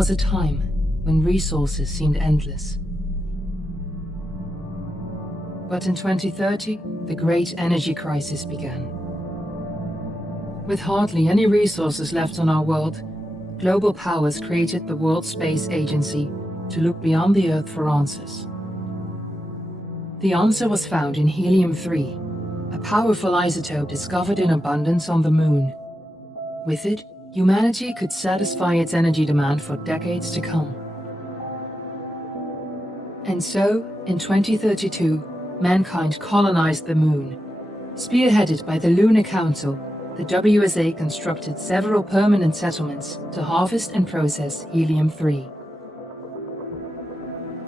was a time when resources seemed endless. But in 2030, the great energy crisis began. With hardly any resources left on our world, global powers created the World Space Agency to look beyond the Earth for answers. The answer was found in helium-3, a powerful isotope discovered in abundance on the Moon. With it, humanity could satisfy its energy demand for decades to come. And so, in 2032, mankind colonized the Moon. Spearheaded by the Lunar Council, the WSA constructed several permanent settlements to harvest and process helium-3.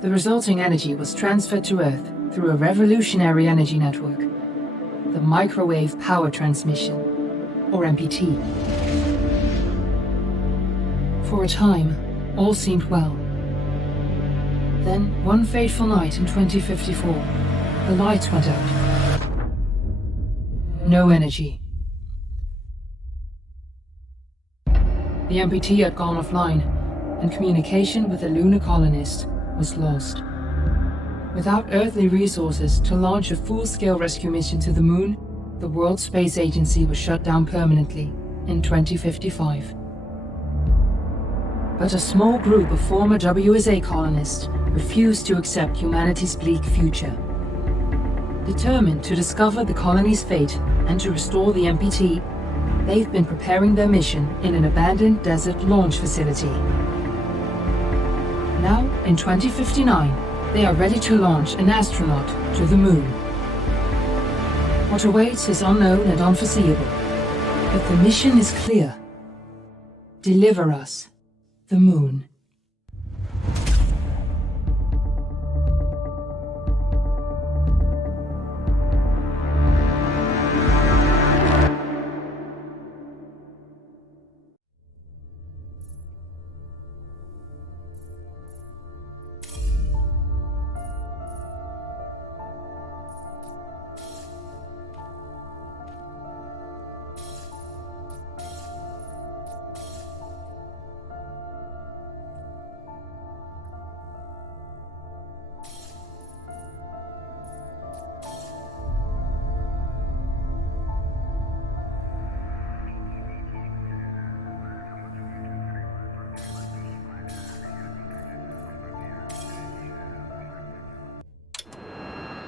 The resulting energy was transferred to Earth through a revolutionary energy network, the Microwave Power Transmission, or MPT. For a time, all seemed well. Then, one fateful night in 2054, the lights went out. No energy. The MPT had gone offline, and communication with the lunar colonist was lost. Without earthly resources to launch a full-scale rescue mission to the Moon, the World Space Agency was shut down permanently in 2055. But a small group of former WSA colonists refused to accept humanity's bleak future. Determined to discover the colony's fate and to restore the MPT, they've been preparing their mission in an abandoned desert launch facility. Now, in 2059, they are ready to launch an astronaut to the Moon. What awaits is unknown and unforeseeable, but the mission is clear. Deliver us the Moon.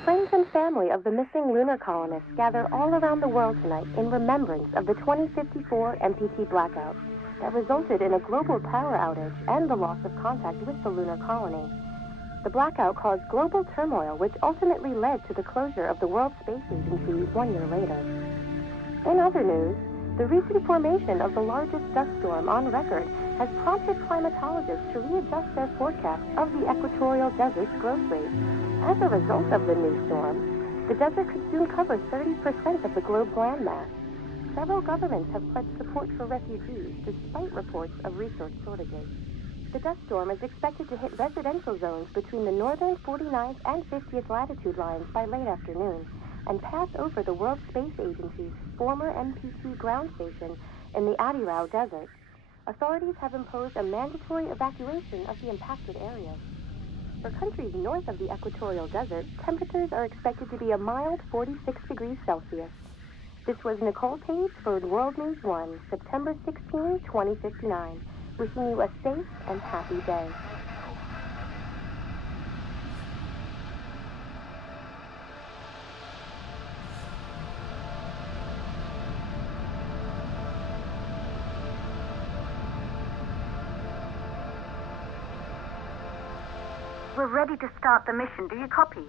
Friends and family of the missing lunar colonists gather all around the world tonight in remembrance of the 2054 MPT blackout that resulted in a global power outage and the loss of contact with the lunar colony. The blackout caused global turmoil, which ultimately led to the closure of the World Space Agency 1 year later. In other news, the recent formation of the largest dust storm on record has prompted climatologists to readjust their forecast of the equatorial desert's growth rate. As a result of the new storm, the desert could soon cover 30% of the globe's landmass. Several governments have pledged support for refugees despite reports of resource shortages. The dust storm is expected to hit residential zones between the northern 49th and 50th latitude lines by late afternoon and pass over the World Space Agency's former MPT ground station in the Adirau Desert. Authorities have imposed a mandatory evacuation of the impacted areas. For countries north of the equatorial desert, temperatures are expected to be a mild 46 degrees Celsius. This was Nicole Page for World News 1, September 16, 2059, wishing you a safe and happy day. We're ready to start the mission. Do you copy?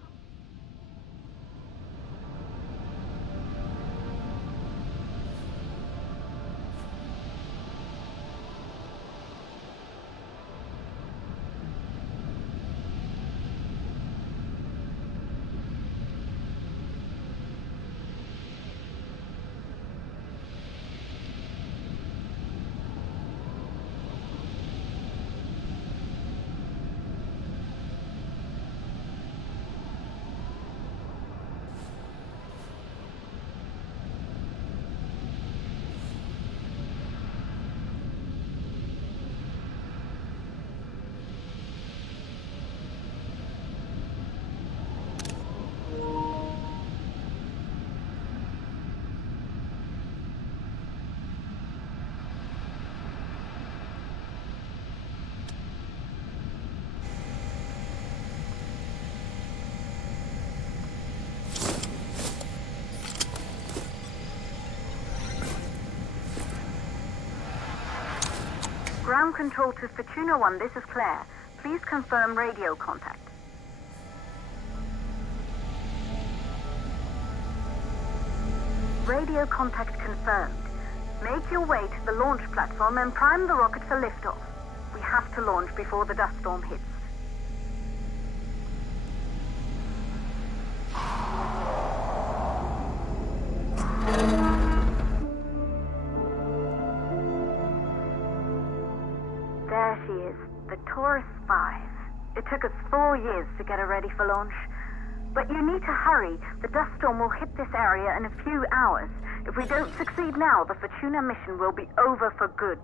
Ground control to Fortuna 1, this is Claire. Please confirm radio contact. Radio contact confirmed. Make your way to the launch platform and prime the rocket for liftoff. We have to launch before the dust storm hits. There she is, the Taurus 5. It took us 4 years to get her ready for launch. But you need to hurry. The dust storm will hit this area in a few hours. If we don't succeed now, the Fortuna mission will be over for good.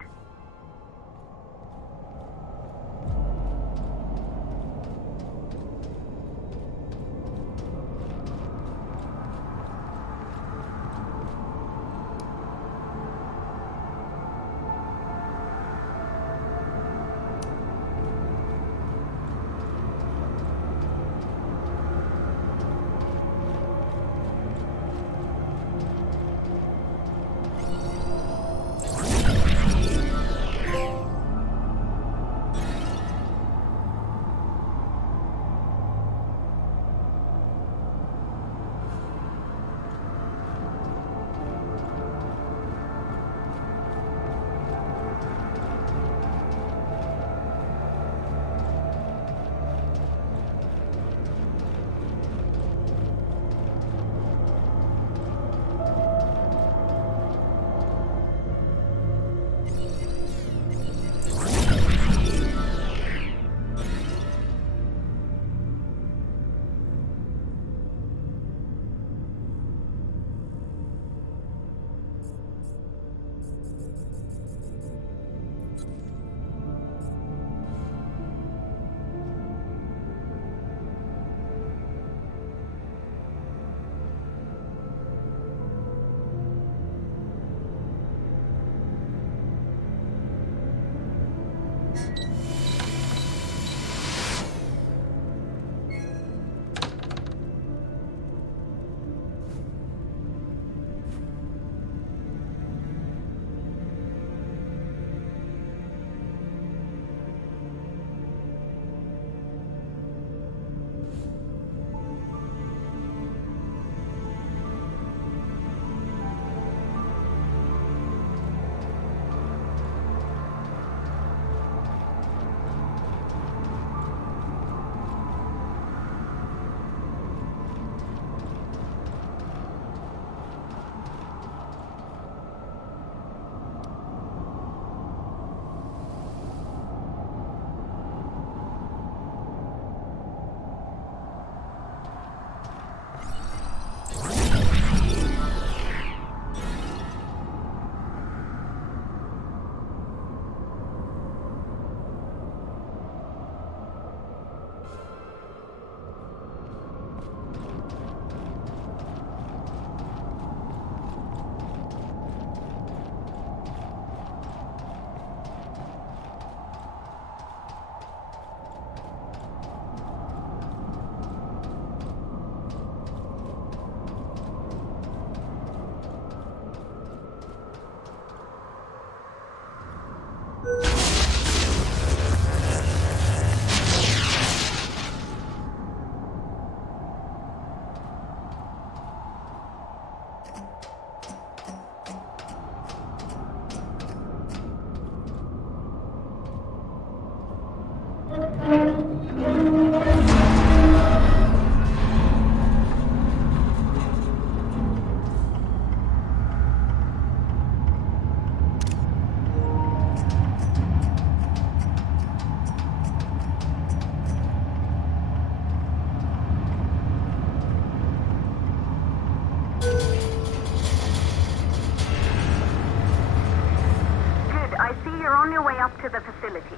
To the facility.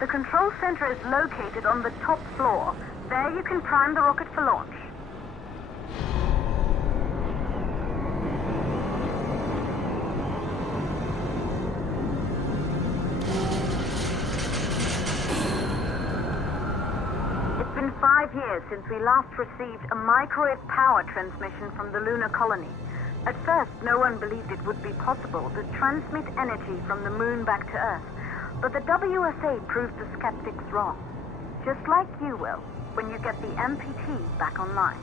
The control center is located on the top floor. There you can prime the rocket for launch. It's been 5 years since we last received a microwave power transmission from the lunar colony. At first, no one believed it would be possible to transmit energy from the moon back to Earth. But the WSA proved the skeptics wrong. Just like you will when you get the MPT back online.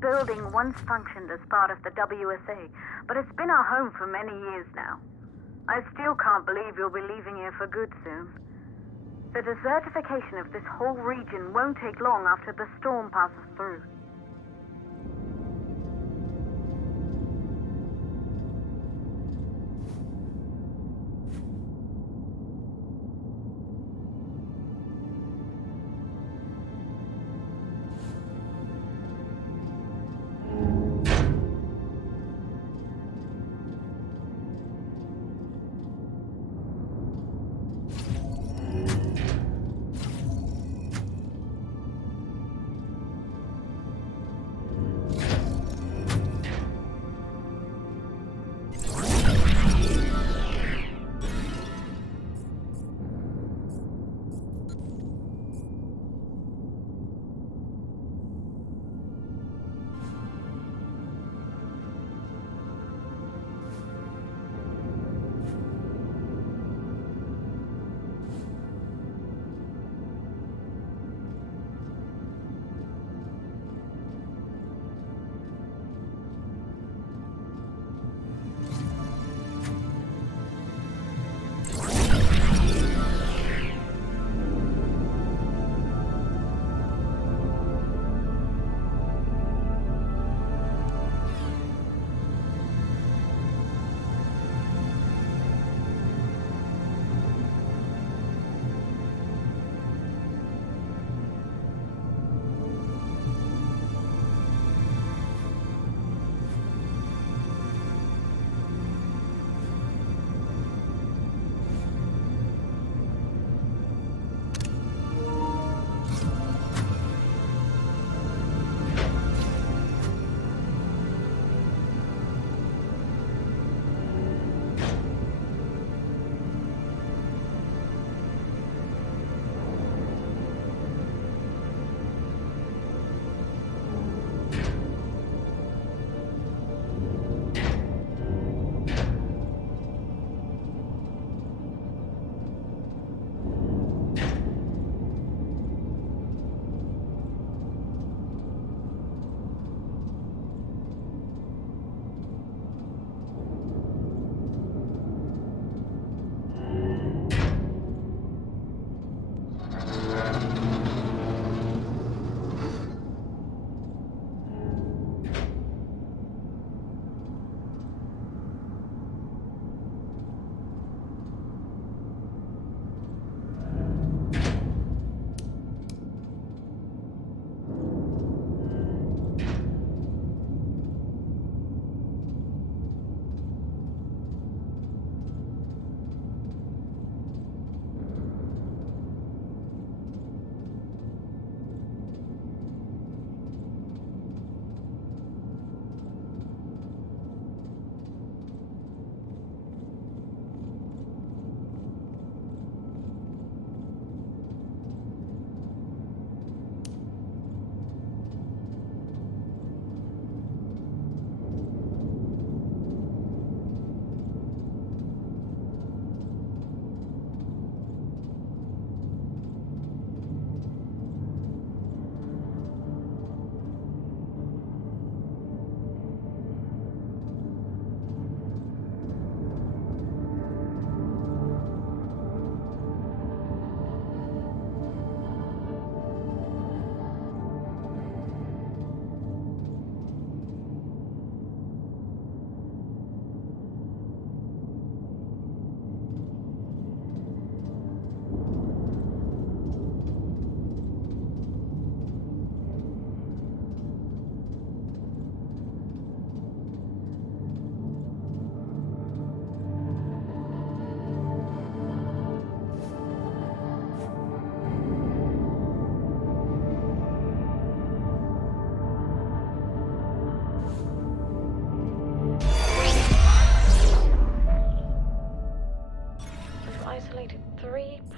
Building once functioned as part of the WSA, but it's been our home for many years now. I still can't believe you'll be leaving here for good soon. The desertification of this whole region won't take long after the storm passes through.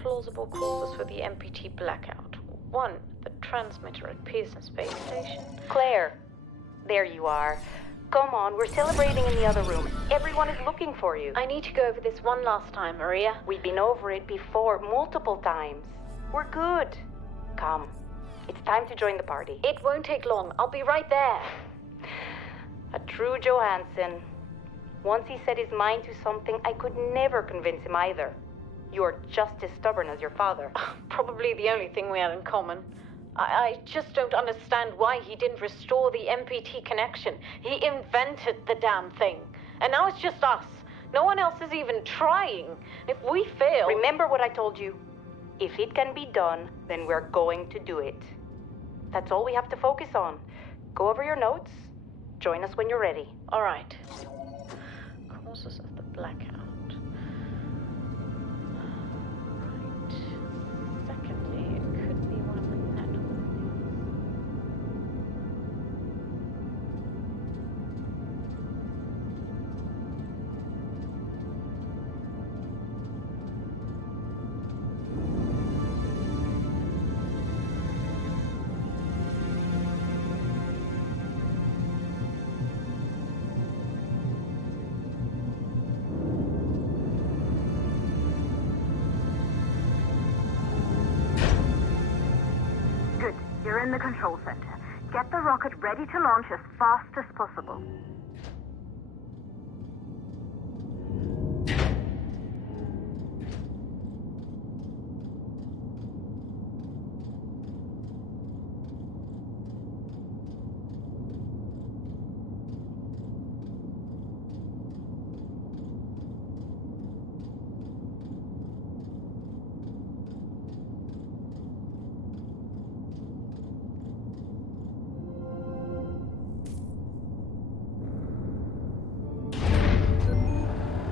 plausible causes for the MPT blackout. One, the transmitter at Pearson Space Station. Claire, there you are. Come on, we're celebrating in the other room. Everyone is looking for you. I need to go over this one last time, Maria. We've been over it before, multiple times. We're good. Come, it's time to join the party. It won't take long. I'll be right there. A true Johansson. Once he set his mind to something, I could never convince him either. You're just as stubborn as your father. Probably the only thing we have in common. I just don't understand why he didn't restore the MPT connection. He invented the damn thing. And now it's just us. No one else is even trying. If we fail... Remember what I told you. If it can be done, then we're going to do it. That's all we have to focus on. Go over your notes. Join us when you're ready. All right. Causes of the blackout. Right. Secondly, it could be one of the networks. You're in the control center. Get the rocket ready to launch as fast as possible.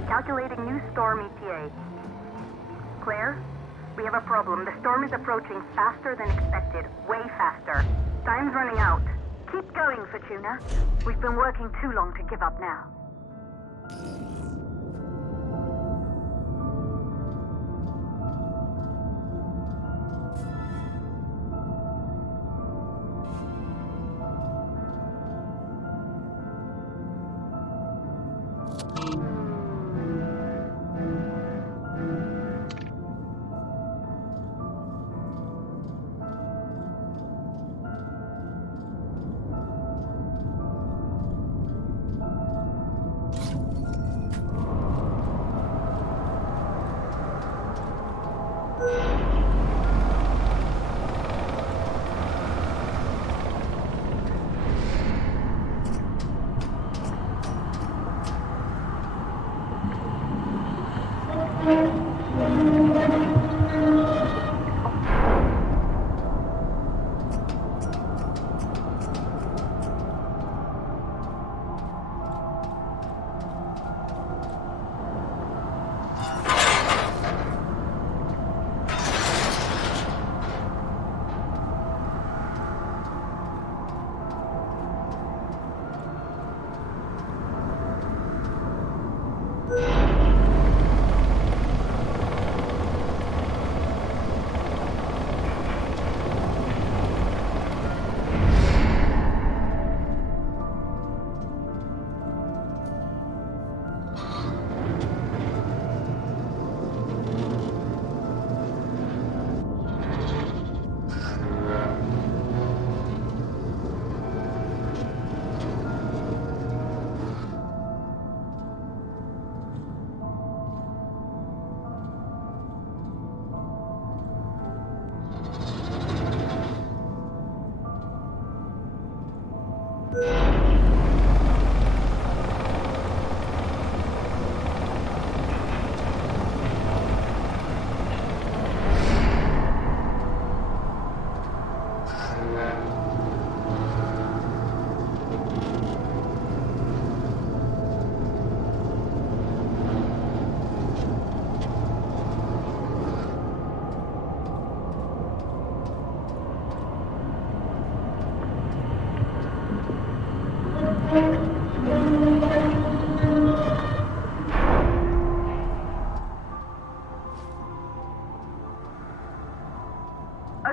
Calculating new storm ETA. Claire, we have a problem. The storm is approaching faster than expected. Way faster. Time's running out. Keep going, Fortuna. We've been working too long to give up now.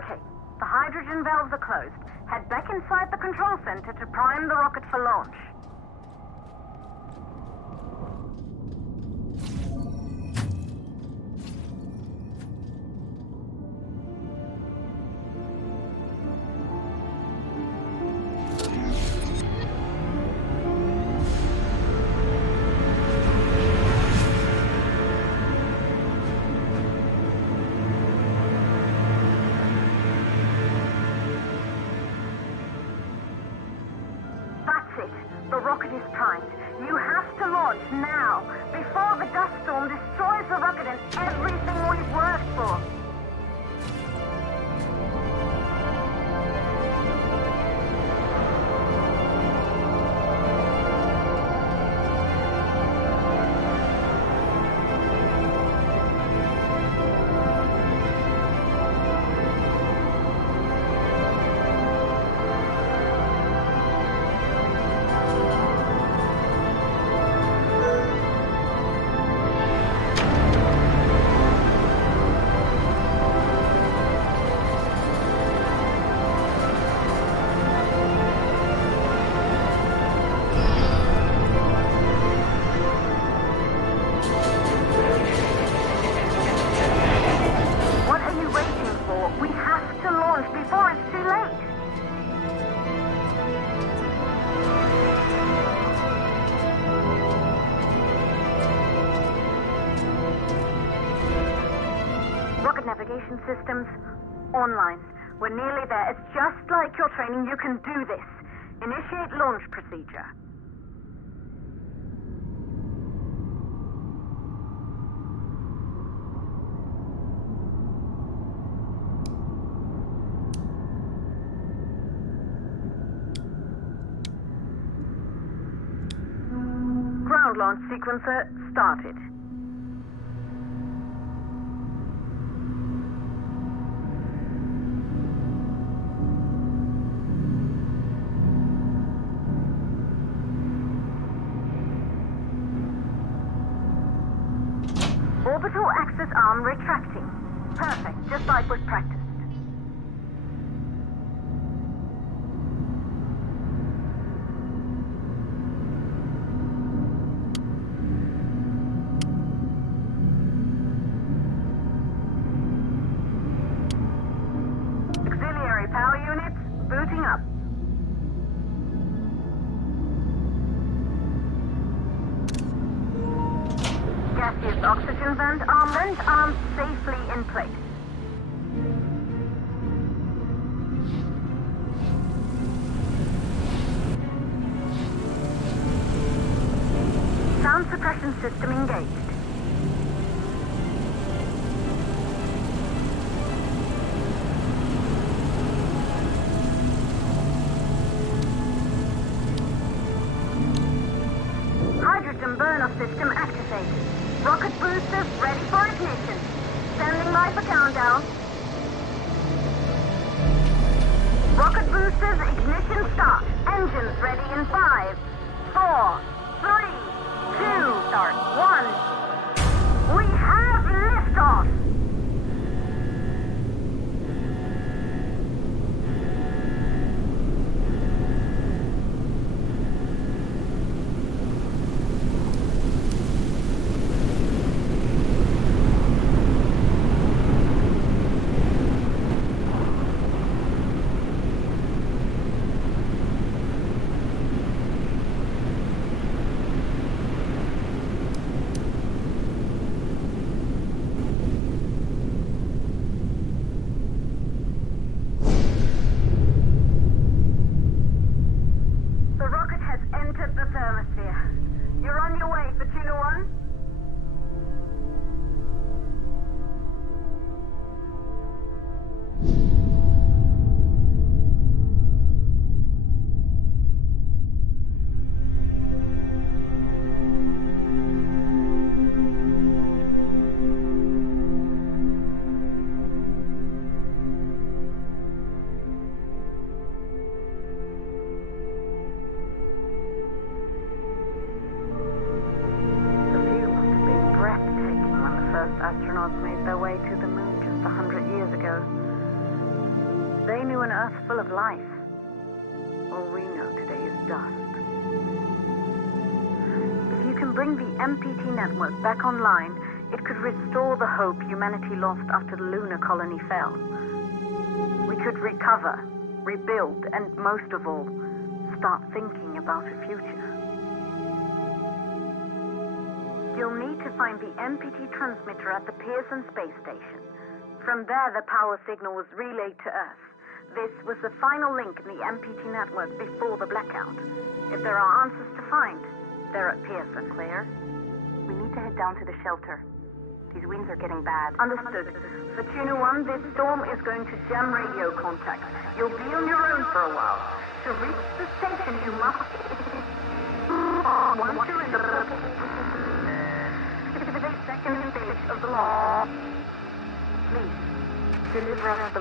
Okay, the hydrogen valves are closed. Head back inside the control center to prime the rocket for launch. The rocket is primed. You have to launch now, before the dust storm destroys the rocket and everything we've worked for. Navigation systems online. We're nearly there. It's just like your training. You can do this. Initiate launch procedure. Ground launch sequencer started. Orbital axis arm retracting. Perfect, just like we've practiced. Auxiliary power units booting up. Gaseous oxygen vent arms safely in place. Sound suppression system engaged. Hydrogen burn-off system activated. Rocket boosters ready for ignition. Standing by for countdown. Rocket boosters ignition start. Engines ready in 5, 4, 3, 2, start, 1. We have liftoff! Astronauts made their way to the moon just 100 years ago. They knew an Earth full of life. All we know today is dust. If you can bring the MPT network back online, it could restore the hope humanity lost after the lunar colony fell. We could recover, rebuild, and most of all, start thinking about a future. You'll need to find the MPT transmitter at the Pearson space station. From there, the power signal was relayed to Earth. This was the final link in the MPT network before the blackout. If there are answers to find, they're at Pearson. Claire, we need to head down to the shelter. These winds are getting bad. Understood. For Tuna 1, this storm is going to jam radio contact. You'll be on your own for a while. To reach the station, you must... Once you're in the second stage of the launch, please, deliver us the